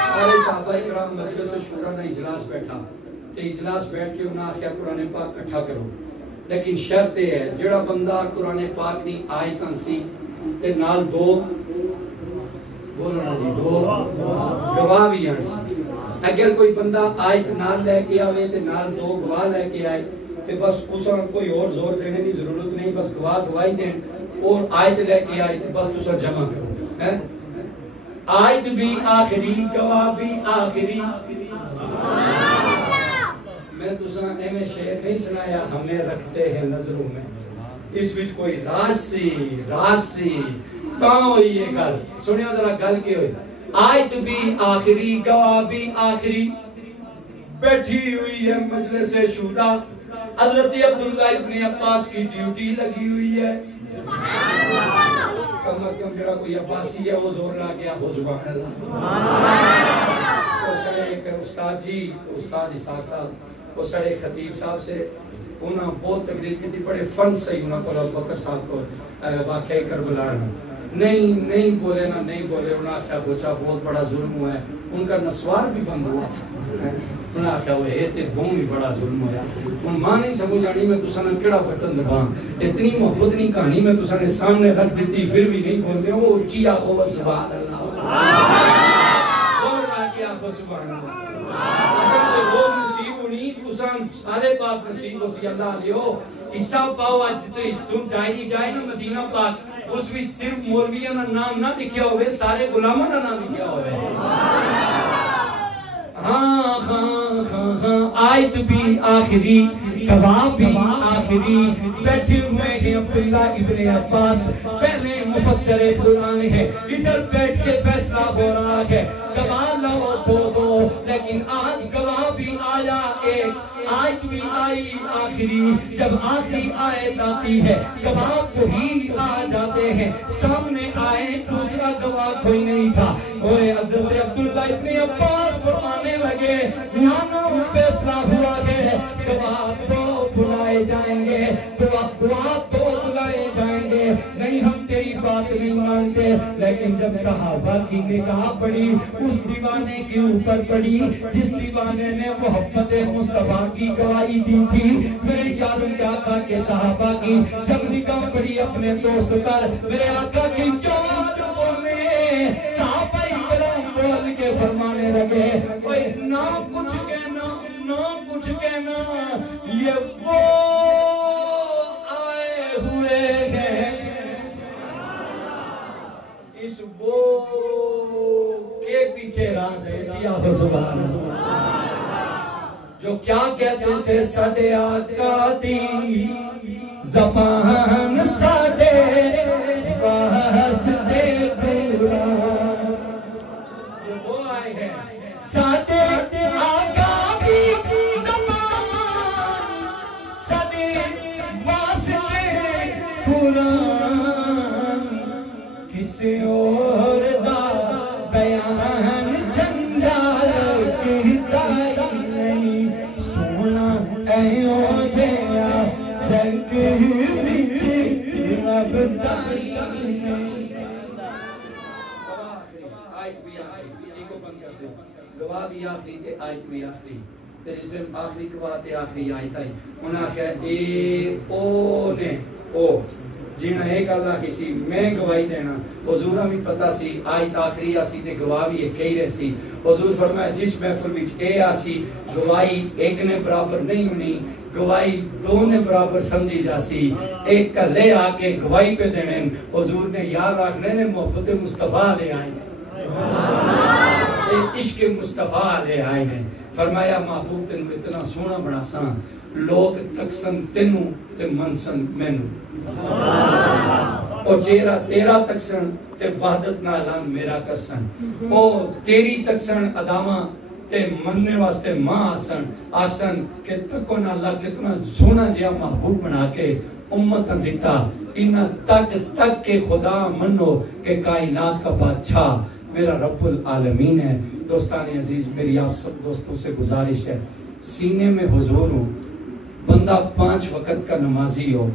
سارے صحابہ اکرام مجلس شورا نے اجلاس بیٹھا تے اجلاس بیٹھ کے انہاں آخیا قرآن پاک اٹھا کرو، لیکن شرط یہ ہے جڑا بندہ قرآن پاک نہیں آیتاں سی تے نال دو بولو نا جی، دو گواہ بھی آن سی۔ اگر کوئی بندہ آیت نال لے کے آوے تے نال دو گواہ لے کے آئے تے بس اساں کوئی اور زور دینے کی ضرورت نہیں، بس گواہ گواہی دیں اور آیت لے کے آئے تے بس تسا جمع کرو۔ آیت بھی آخری، گواہ بھی آخری۔ میں تسا ایمیں شعر نہیں سنایا، ہمیں رکھتے ہیں نظروں میں، اس وچ کوئی راسی تاں ہوئی یہ گل سنیا ذرا گل کے ہوئی۔ آیت بھی آخری، گواہ بھی آخری، بیٹھی ہوئی ہے مجلس شورا، حضرت عبداللہ ابن عباس کی ڈیوٹی لگی ہوئی ہے۔ کم از کم جڑا کوئی عباسی ہے وہ زور لا گیا ہو سبحان اللہ۔ وہ سڑے ایک استاد جی، استاد اسحاق صاحب، وہ سڑے خطیب صاحب سے انہاں بہت تقریر کی تھی، بڑے فن سے انہاں کو ابو بکر صاحب کو واقعی کربلا نہیں بولے نا نہیں بولے، انہاں کیا بچا بہت بڑا ظلم ہوا ہے، ان کا نسوار بھی بند ہوا، انہاں کیا ہوئے ایتے دوں بھی بڑا ظلم ہوا، ان ماں نہیں سمجھ آنی میں تساں نے کیڑا بٹن دباں، اتنی محبت نہیں کہانی میں تساں نے سامنے رکھ دیتی پھر بھی نہیں بولنے، وہ اچھی آخو سبحان اللہ، بولنا کیا آخو سبحان اللہ، اصلا کوئی روز نصیب ہونی تساں سارے پاک نصیب ہو سی اللہ علیہ، عیسیٰ پاؤ آج تو ڈائری جائے نا مدینہ پاک، اس بھی صرف مولویہ نا نام نہ لکھیا ہوئے، سارے غلامہ نا نام لکھیا ہوئے۔ آیت بھی آخری، گواہ بھی آخری، بیٹھے ہوئے ہیں عبداللہ ابن عباس، پہلے مفسر قرآن ہے، ادھر بیٹھ کے فیصلہ ہو رہا ہے، گواہ لو دو، لیکن آج گواہ بھی آیا ایک، آیت بھی آئی آخری، جب آخری آیت آتی ہے گواہ وہی آ جاتے ہیں، سامنے آئے دوسرا گواہ کوئی نہیں تھا۔ اوہ حضرت عبداللہ ابن عباس فرمانے لگے نانا فیصلہ ہوا ہے، گواہ دو بلائے جائیں گے، گواہ دو بلائے جائیں گے، نہیں ہم تیری بات نہیں مانتے۔ لیکن جب صحابہ کی نگاہ پڑی اس دیوانے کے اوپر پڑی جس دیوانے نے محبت مصطفیٰ کی گواہی دی تھی، میرے یاروں کے آقا کے صحابہ کی جب نگاہ پڑی اپنے دوست پر، میرے آقا کی جان بولنے صحابہ کرام بول کے فرمانے لگے نہ کچھ کہنا، نہ کچھ کہنا، کے پیچھے راز ہے جی آخر سبحان اللہ جو کیا کہتے تھے ساڈے آقا دی زبان ساڈے واسطے قرآن یہ وہ آئے ہیں ساڈے آقا دی زبان ساڈے واسطے قرآن کسی اور دا بیان جنجال کہتا ہی نہیں سونا ایو جیا جنگ بچ لبتا ہی نہیں آیت بھی آخری ایک کو بند کر دے گواہ بھی آخری تے آیت بھی آخری تے جس ٹائم آخری گواہ تے آخری آیت آئی انہاں کہا اے او نے او جنہاں ایک اللہ کی سی میں گواہی دینا حضور ہمیں پتا سی آیت آخری آسی تے گواہ بھی ایک ہی رہ سی حضور فرمایا جس محفل وچ اے آسی گواہی ایک نے برابر نہیں ہونی گواہی دو نے برابر سمجھی جاسی ایک کا لے آکے گواہی پہ دینے حضور نے یاد رکھنے نے محبت مصطفیٰ لے آئے عشق مصطفیٰ لے آئے نے فرمایا محبوب تینوں اتنا سونا بڑا سان لوگ تکسن تینوں تے منسن مینوں او چہرہ تیرا تکسن تے وحدت نہ اعلان میرا کرسن او تیری تکسن ادامہ تے مننے واسطے ماں آسن آسن کہ تکو نہ اللہ کتنا سونا جیا محبوب بنا کے امتن دیتا انہ تک تک کے خدا منو کہ کائنات کا بادشاہ میرا رب العالمین ہے دوستان عزیز میری آپ سب دوستوں سے گزارش ہے سینے میں حضور ہوں بندہ 5 وقت کا نمازی ہو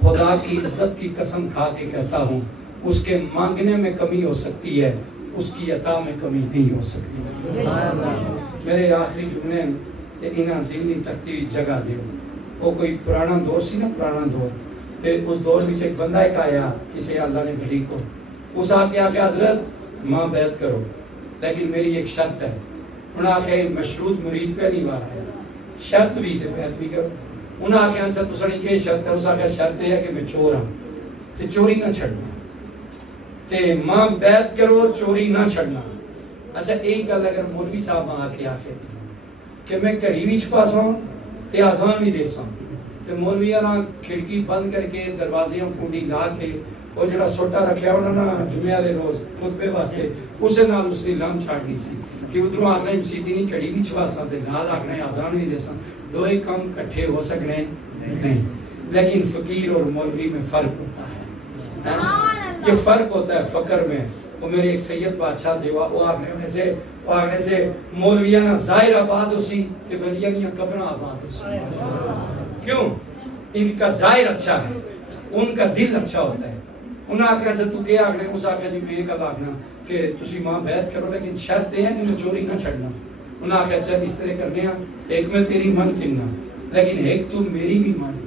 خدا کی عزت کی قسم کھا کے کہتا ہوں اس کے مانگنے میں کمی ہو سکتی ہے اس کی عطا میں کمی نہیں ہو سکتی میرے آخری جملے تے انہاں دلی تختی جگہ دیو وہ کوئی پرانا دور سی نا پرانا دور تے اس دور میں ایک بندہ ایک آیا کسی اللہ نے بھلی کو اس آ کے حضرت ماں بیعت کرو لیکن میری ایک شرط ہے انہاں آخیا مشروط مرید پہلی بار آیا شرط بھی تے بیعت بھی کرو انہاں آخیا انسا تو سڑی کے شرط ہے اس آخیا شرط ہے کہ میں چور ہوں تے چوری نہ چھڑنا تے ماں بیعت کرو چوری نہ چھڑنا اچھا ایک گل اگر مولوی صاحب ماں آکے آخر کہ میں کڑی بھی چھپا سا ہوں تے آزان بھی دے سا ہوں تے مولوی کھڑکی بند کر کے دروازیاں پھونڈی لا کے وہ جڑا سوٹا رکھیا انہوں نے جمعہ لے روز خطبے واسطے اسے نال اس نے لام چھاڑنی سی کہ ادھروں آخنا مسیتی نہیں کڑی بھی چھپا سا تے نال آخنا آزان بھی دے سا دو ایک کام کٹھے ہو سکنے نہیں لیکن فقیر اور مولوی میں فرق ہوتا ہے یہ فرق ہوتا ہے فقر میں وہ میرے ایک سید بادشاہ تھے وہ آگنے سے مولویانہ ظاہر آباد ہو سی کہ ولیانیہ قبرہ آباد ہو سی کیوں؟ ان کا ظاہر اچھا ہے ان کا دل اچھا ہوتا ہے انہاں آخر جب تو کیا آگنے اس آخر جب میں ایک آگنا کہ تسی ماں بیعت کرو لیکن شرط ہے کہ میں چوری نہ چھڑنا انہاں آخر چل اس طرح کرنے ہیں ایک میں تیری من کننا لیکن ایک تو میری بھی من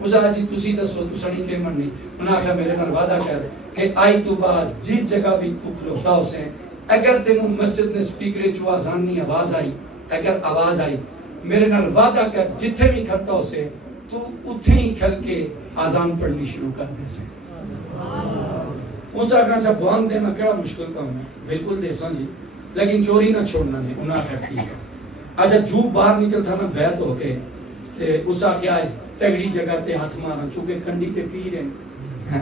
اس آخر جی تسی دسو تو سڑی کے من نہیں انہاں آخر میرے نال وعدہ کر کہ آئی تو بعد جس جگہ بھی تو کھلوتا اسے اگر تینوں مسجد نے سپیکرے چو آزانی آواز آئی اگر آواز آئی میرے نال وعدہ کر جتھے بھی کھلتا اسے تو اتنی کھل کے آزان پڑھنی شروع کر دے سے اس آخر سے بوان دینا کیا مشکل کام ہے بالکل دے سان جی لیکن چوری نہ چھوڑنا نہیں انہاں آخر ٹھیک ہے اچھا جو باہر نکل تھا نا بیعت ہو کے اس آخر آئے تگڑی جگہ تے ہاتھ مارا چونکہ کنڈی تے پیر ہیں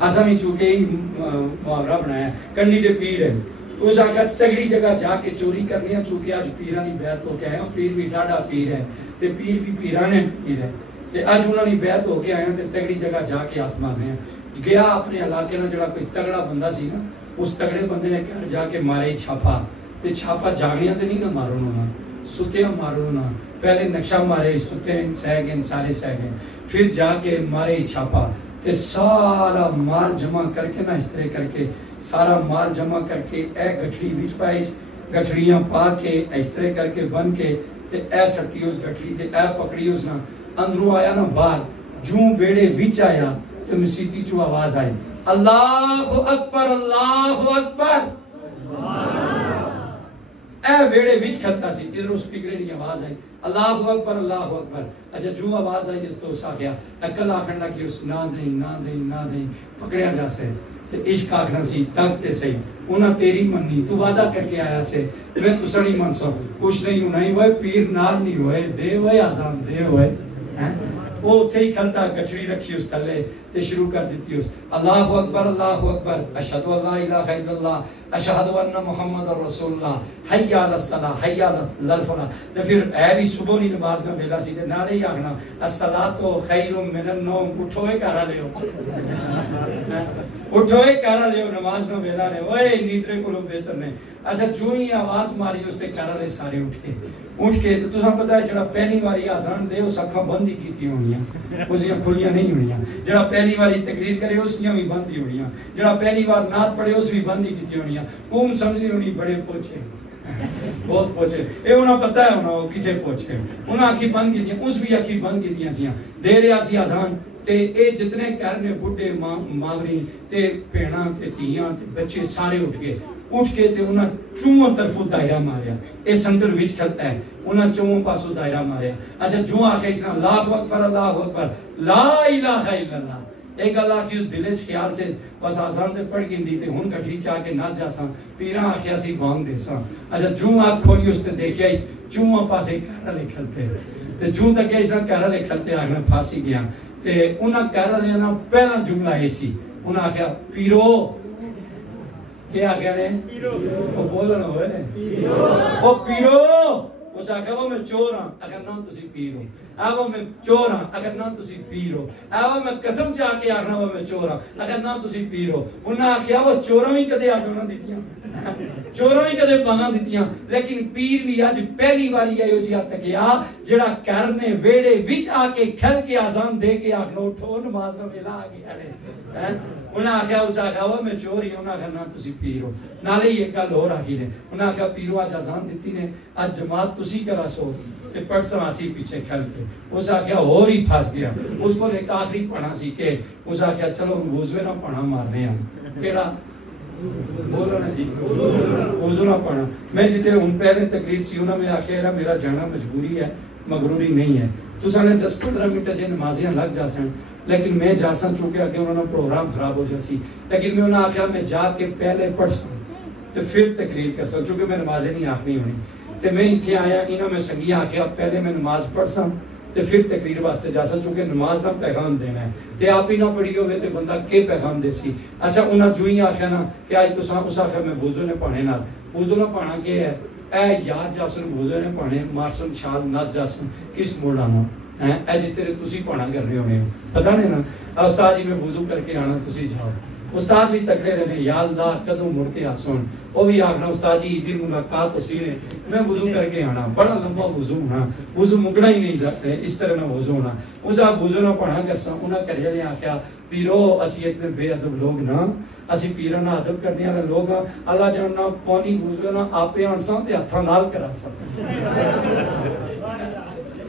ایسا میں چونکہ ہی محاورہ بنایا کنڈی تے پیر ہیں اس آخر تگڑی جگہ جا کے چوری کرنی ہے چونکہ آج پیرانی بیعت ہو کے آئے ہیں پیر بھی ڈاڑا پیر ہے تے پیر بھی پیرانے پیر ہے تے آج انہوں نے بیعت ہو کے آئے ہیں تے تگڑی جگہ جا کے ہاتھ مارنے ہیں گیا اپنے علاقے نا جڑا کوئی تگڑا بندہ سی نا اس تگڑے بندے نے گھر جا کے مارے چھاپا تے چھاپا جاگنیاں تے نہیں نہ مارو نا ستیاں مارو نا پہلے نقشہ مارے ستیں سہ گئے سارے سہ گئے پھر جا کے مارے چھاپا تے سارا مال جمع کر کے نا اس طرح کر کے سارا مال جمع کر کے اے گٹھڑی وچ پائیس گٹھڑیاں پا کے اس طرح کر کے بن کے تے اے سٹی اس گٹھڑی تے اے پکڑی اس نا اندروں آیا نا باہر جوں ویڑے وچ آیا تے مسیتی چو آواز آئی اللہ اکبر اللہ اکبر اے ویڑے وچ کھلتا سی ادھر اس سپیکرے نہیں آواز آئی اللہ اکبر اللہ اکبر اچھا جو آواز آئی اس تو اس آ گیا اکل آخر لگی اس نہ دیں نہ دیں نہ دیں پکڑیا جا سے تے عشق آکھنا سی تک تے صحیح انہاں تیری مننی تو وعدہ کر کے آیا سے میں تسا نہیں من سا کچھ نہیں ہونا ہی ہوئے پیر نال نہیں ہوئے دے ہوئے آزان دے ہوئے وہ اتھے ہی کھلتا گٹھڑی رکھی اس تلے تے شروع کر دیتی اس اللہ اکبر اشہدو اللہ الہ الا اللہ اشہدو ان محمد رسول اللہ حی علی الصلاۃ حی علی الفلاح تے پھر اے بھی صبح نہیں نماز نہ ویلا سی تے نالے ہی آکھنا الصلاۃ خیر من النوم اٹھوئے کرا لیو اٹھوئے کرا لیو نماز نہ ویلا نے اوئے نیترے کولوں بہتر نے اچھا جو ہی آواز ماری اس تے کرا لے سارے اٹھ کے تو تساں پتہ ہے جڑا پہلی واری آزان دے اس اکھاں بند ہی کیتی ہونیاں اس دیاں کھلیاں نہیں ہونیاں جڑا پہلی واری تقریر کرے اس دیاں بھی بند ہی ہونیاں جڑا پہلی وار نعت پڑھے اس بھی بند ہی کیتی ہونیاں قوم سمجھ ہونی بڑے پہنچے بہت پہنچے اے انہاں پتہ ہے انہاں کتھے پہنچے انہاں اکھی بند کیتیاں اس بھی اکھی بند کیتیاں سیاں دے رہا سی آزان تے اے جتنے کرنے بڈھے ماوری تے پیڑاں تے تیاں تے بچے سارے اٹھ کے تے انہاں چوہوں طرفوں دائرہ ماریا اے سنٹر وچ کھلتا ہے انہاں چوہوں پاسوں دائرہ ماریا اچھا جو آخر اس نے اللہ اکبر لا الہ الا اللہ ایک اللہ کی اس دلچ خیال سے بس آزان تے پڑھ گندی تے ہن کٹھی چاہ کے نہ جا ساں پیراں آخیا سی بانگ دے ساں اچھا جو آنکھ کھولی اس تے دیکھیا اس چوہوں پاسے کہرہ لے کھلتے تے جو تک اس نے کہرہ لے کھلتے آگنا پھاسی گیا تے انہاں کہرہ لے نا پہلا جملہ ایسی انہاں آخیا پیرو کیا آخیا نے وہ بولو نہ ہوئے وہ پیرو اس آخیا وہ میں چور ہاں اگر نہ تسی پیرو وہ میں چور ہاں اگر نہ تسی پیرو وہ میں قسم چاہ کے آخنا وہ میں چور ہاں اگر نہ تسی پیرو انہاں آخیا وہ چوروں ہی کدے آسانا دیتیاں چوروں ہی کدے باہاں دیتیاں لیکن پیر بھی آج پہلی باری آئیو جی آتا کیا جڑا کرنے ویڑے وچ آ کے کھل کے آزان دے کے آخنا اٹھو نماز نہ ملا آگے آلے انہاں آخیا اس آخیا وہ میں چور ہی انہاں آخیا نہ تسی پیرو نالے یہ گل ہو رہی نے انہاں آخیا پیرو آج آزان دیتی نے آج جماعت تسی کرا سو کہ پڑھساں آسی پیچھے کھل کے اس آخیا اور ہی پھاس گیا اس کو ایک آخری پڑھا سی کہ اس آخیا چلو وضوے نہ پڑھا مارنے ہیں کیڑا بولو نا جی وضو نہ پڑھا میں جتے ان پہلے تقریر سی انہاں میں آخیا میرا جانا مجبوری ہے مغروری نہیں ہے تو سانے 10-15 منٹ جے نمازیاں لگ جا سن لیکن میں جا سن چونکہ آگے انہوں نے پروگرام خراب ہو جاسی لیکن میں انہوں نے آخیا میں جا کے پہلے پڑھ سن تو پھر تقریر کر سن چونکہ میں نمازیں نہیں آخنی ہونی تو میں اتھے آیا انہوں میں سنگی آخیا پہلے میں نماز پڑھ سن تو پھر تقریر واسطے جا سن چونکہ نماز کا پیغام دینا ہے تو آپ ہی نہ پڑھی ہوئے تو بندہ کے پیغام دے سی اچھا انہوں جو ہی آخیا نا کہ آج تو اس آخیا میں وضو نے پانے نال وضو نہ پانا کہ ہے اے یار جاسن وضو نے پانے مارسن چھال نس جاسن کس موڑ آنا اے جس طرح تسی پانا کر رہے ہونے ہو پتہ نہیں نا استاد جی میں وضو کر کے آنا تسی جاؤ استاد بھی تکڑے رہنے یا اللہ کدوں مڑ کے آسون وہ بھی آخنا استاد جی دن ملاقات اسی نے میں وضو کر کے آنا بڑا لمبا وضو ہونا وضو مکنا ہی نہیں سکتے اس طرح نہ وضو ہونا اس آپ وضو نہ پڑھا کر سا انہاں کرے لے آخیا پیرو اسی اتنے بے ادب لوگ نا اسی پیرا نہ ادب کرنے والے لوگ اللہ جاننا پانی وضو نہ آپے آنساں تے ہتھاں نال کرا سکتے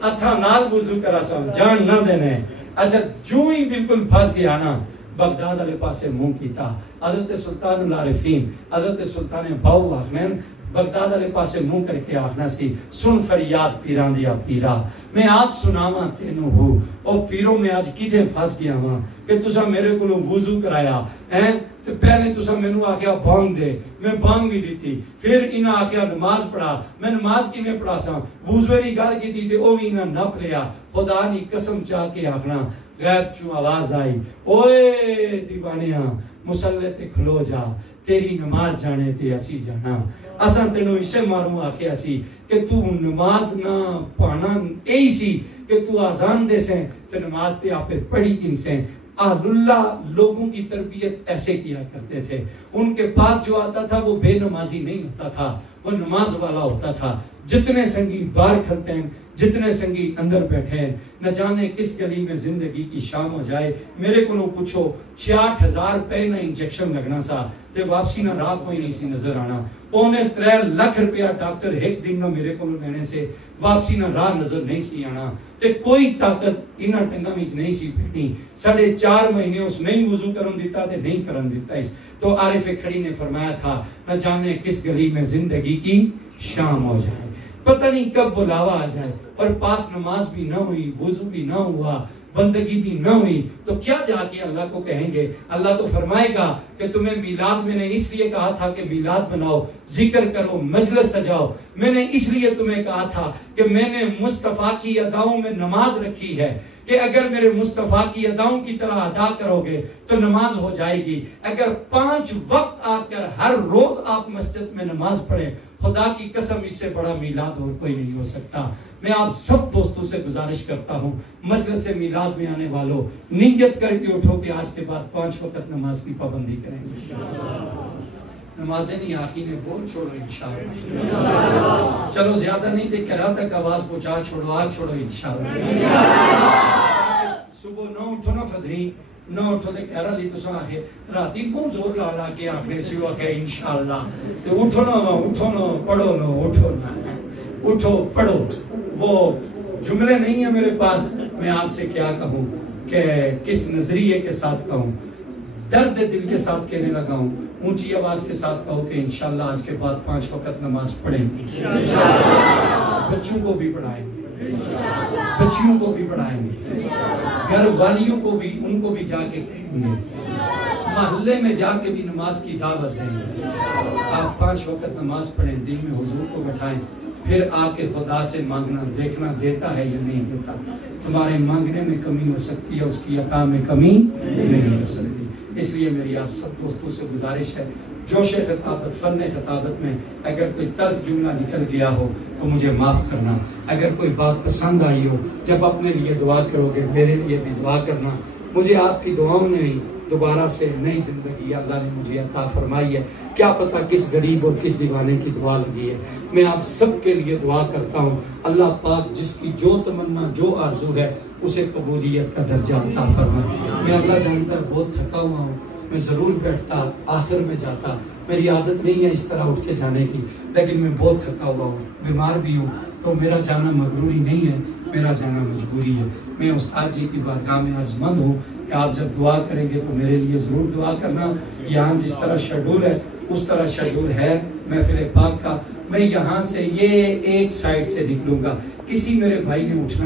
ہتھاں نال وضو کرا سکتے جان نہ دینے اچھا جو ہی بالکل پھنس گیا نا بغداد علیہ پاسے منہ کیتا حضرت سلطان العارفین حضرت سلطان باو آخنین بغداد علیہ پاسے منہ کر کے آخنا سی سن فریاد پیران دیا پیرا میں آج سناواں تینوں ہوں او پیروں میں آج کیتے پھنس گیا ہاں کہ تسا میرے کو وضو کرایا ہیں تو پہلے تسا میں نو آخیا بانگ دے میں بانگ بھی دیتی پھر انہاں آخیا نماز پڑھا میں نماز کی میں پڑھا سا وضو ری گل کی تھی تے او بھی انہاں نپ لیا خدا نی قسم چاہ کے آخنا غیب چوں آواز آئی اوے دیوانیاں مسلح تے کھلو جا تیری نماز جانے تے اسی جانا اساں تینوں اسے ماروں آخیا سی کہ تو نماز نہ پانا ایسی سی کہ تو آزان دے سیں تو نماز تے آپ پڑھی کن سیں اہل اللہ لوگوں کی تربیت ایسے کیا کرتے تھے ان کے پاس جو آتا تھا وہ بے نمازی نہیں ہوتا تھا وہ نماز والا ہوتا تھا جتنے سنگی باہر کھلتے ہیں جتنے سنگی اندر بیٹھے ہیں نہ جانے کس گلی میں زندگی کی شام ہو جائے میرے کو پوچھو 66,000 روپے نہ انجیکشن لگنا سا تے واپسی نہ رات کوئی نہیں سی نظر آنا 3.5 لاکھ روپیہ ڈاکٹر ایک دن نہ میرے کو لینے سے واپسی نہ راہ نظر نہیں سی آنا تے کوئی طاقت انہاں ٹنگاں وچ نہیں سی پیٹی 4.5 مہینے اس نہیں وضو کرن دیتا تے نہیں کرن دیتا اس تو عارف کھڑی نے فرمایا تھا نہ جانے کس گلی میں زندگی کی شام ہو جائے پتہ نہیں کب بلاوا آ جائے اور پاس نماز بھی نہ ہوئی، وضو بھی نہ ہوا، بندگی بھی نہ ہوئی، تو کیا جا کے اللہ کو کہیں گے؟ اللہ تو فرمائے گا کہ تمہیں میلاد میں نے اس لیے کہا تھا کہ میلاد بناؤ، ذکر کرو، مجلس سجاؤ، میں نے اس لیے تمہیں کہا تھا کہ میں نے مصطفیٰ کی اداؤں میں نماز رکھی ہے کہ اگر میرے مصطفیٰ کی اداؤں کی طرح ادا کرو گے تو نماز ہو جائے گی۔ اگر 5 وقت آ کر ہر روز آپ مسجد میں نماز پڑھیں، خدا کی قسم اس سے بڑا میلاد اور کوئی نہیں ہو سکتا۔ میں آپ سب دوستوں سے گزارش کرتا ہوں، مجلس میلاد میں آنے والوں نیت کر کے اٹھو کہ آج کے بعد 5 وقت نماز کی پابندی کریں گے۔ نمازیں نہیں آخری نے بول چھوڑو انشاءاللہ۔ چلو زیادہ نہیں دے کرا تک آواز پہنچا چھوڑو، آگ چھوڑو انشاءاللہ۔ صبح 9 اٹھو نا فدری 9 اٹھو دے کہہ رہا لی تو سن آخر راتی کون زور لالا کے آخری سیو آخر انشاءاللہ تو اٹھو نا پڑھو نا اٹھو پڑھو۔ وہ جملے نہیں ہیں میرے پاس، میں آپ سے کیا کہوں کہ کس نظریے کے ساتھ کہوں، درد دل کے ساتھ کہنے لگا ہوں، اونچی آواز کے ساتھ کہو کہ انشاءاللہ آج کے بعد 5 وقت نماز پڑھیں گے، بچوں کو بھی پڑھائیں گے، بچیوں کو بھی پڑھائیں گے، گھر والیوں کو بھی، ان کو بھی جا کے کہیں گے، محلے میں جا کے بھی نماز کی دعوت دیں گے۔ آپ 5 وقت نماز پڑھیں، دل میں حضور کو بٹھائیں، پھر آ کے خدا سے مانگنا، دیکھنا دیتا ہے یا نہیں دیتا۔ تمہارے مانگنے میں کمی ہو سکتی ہے، اس کی عطا میں کمی نہیں ہو سکتی۔ اس لیے میری آپ سب دوستوں سے گزارش ہے، جوش خطابت، فن خطابت میں اگر کوئی تلخ جملہ نکل گیا ہو تو مجھے معاف کرنا، اگر کوئی بات پسند آئی ہو، جب اپنے لیے دعا کرو گے میرے لیے بھی دعا کرنا۔ مجھے آپ کی دعاؤں نے ہی دوبارہ سے نئی زندگی اللہ نے مجھے عطا فرمائی ہے، کیا پتہ کس غریب اور کس دیوانے کی دعا لگی ہے۔ میں آپ سب کے لیے دعا کرتا ہوں، اللہ پاک جس کی جو تمنا، جو آرزو ہے، اسے قبولیت کا درجہ عطا فرمائے۔ میں اللہ جانتا ہے بہت تھکا ہوا ہوں، میں ضرور بیٹھتا، آخر میں جاتا، میری عادت نہیں ہے اس طرح اٹھ کے جانے کی، لیکن میں بہت تھکا ہوا ہوں، بیمار بھی ہوں، تو میرا جانا مغروری نہیں ہے، میرا جانا مجبوری ہے۔ میں استاد جی کی بارگاہ میں عرضمند ہوں کہ آپ جب دعا کریں گے تو میرے لیے ضرور دعا کرنا۔ یہاں جس طرح شیڈول ہے اس طرح شیڈول ہے محفل پاک کا۔ میں یہاں سے یہ ایک سائڈ سے نکلوں گا، کسی میرے بھائی نے اٹھنا